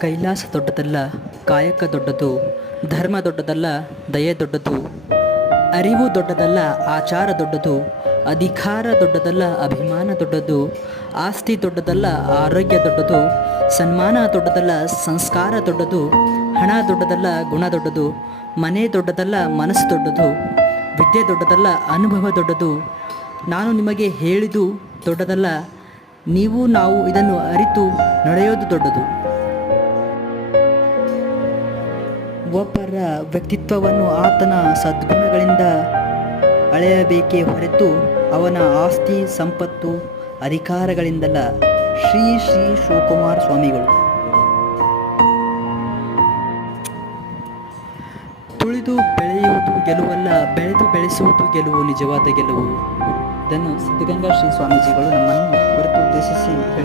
ಕೈಲಾಸ ದೊಡ್ಡದಲ್ಲ, ಕಾಯಕ ದೊಡ್ಡದು. ಧರ್ಮ ದೊಡ್ಡದಲ್ಲ, ದಯೆ ದೊಡ್ಡದು. ಅರಿವು ದೊಡ್ಡದಲ್ಲ, ಆಚಾರ ದೊಡ್ಡದು. ಅಧಿಕಾರ ದೊಡ್ಡದಲ್ಲ, ಅಭಿಮಾನ ದೊಡ್ಡದು. ಆಸ್ತಿ ದೊಡ್ಡದಲ್ಲ, ಆರೋಗ್ಯ ದೊಡ್ಡದು. ಸನ್ಮಾನ ದೊಡ್ಡದಲ್ಲ, ಸಂಸ್ಕಾರ ದೊಡ್ಡದು. ಹಣ ದೊಡ್ಡದಲ್ಲ, ಗುಣ ದೊಡ್ಡದು. ಮನೆ ದೊಡ್ಡದಲ್ಲ, ಮನಸ್ಸು ದೊಡ್ಡದು. ವಿದ್ಯೆ ದೊಡ್ಡದಲ್ಲ, ಅನುಭವ ದೊಡ್ಡದು. ನಾನು ನಿಮಗೆ ಹೇಳಿದು ದೊಡ್ಡದಲ್ಲ, ನಾವು ಇದನ್ನು ಅರಿತು ನಡೆಯೋದು ದೊಡ್ಡದು. ಒಬ್ಬರ ವ್ಯಕ್ತಿತ್ವವನ್ನು ಆತನ ಸದ್ಗುಣಗಳಿಂದ ಅಳೆಯಬೇಕೇ ಹೊರತು ಅವನ ಆಸ್ತಿ ಸಂಪತ್ತು ಅಧಿಕಾರಗಳಿಂದಲ್ಲ. ಶ್ರೀ ಶ್ರೀ ಶಿವಕುಮಾರ ಸ್ವಾಮಿಗಳು. ತುಳಿದು ಬೆಳೆಯುವುದು ಗೆಲುವಲ್ಲ, ಬೆಳೆದು ಬೆಳೆಸುವುದು ಗೆಲುವು, ನಿಜವಾದ ಗೆಲುವು. ಇದನ್ನು ಸಿದ್ಧಗಂಗಾ ಶ್ರೀ ಸ್ವಾಮೀಜಿಗಳು ನಮ್ಮನ್ನು ಕುರಿತು ಉದ್ದೇಶಿಸಿ ಹೇಳಿದರು.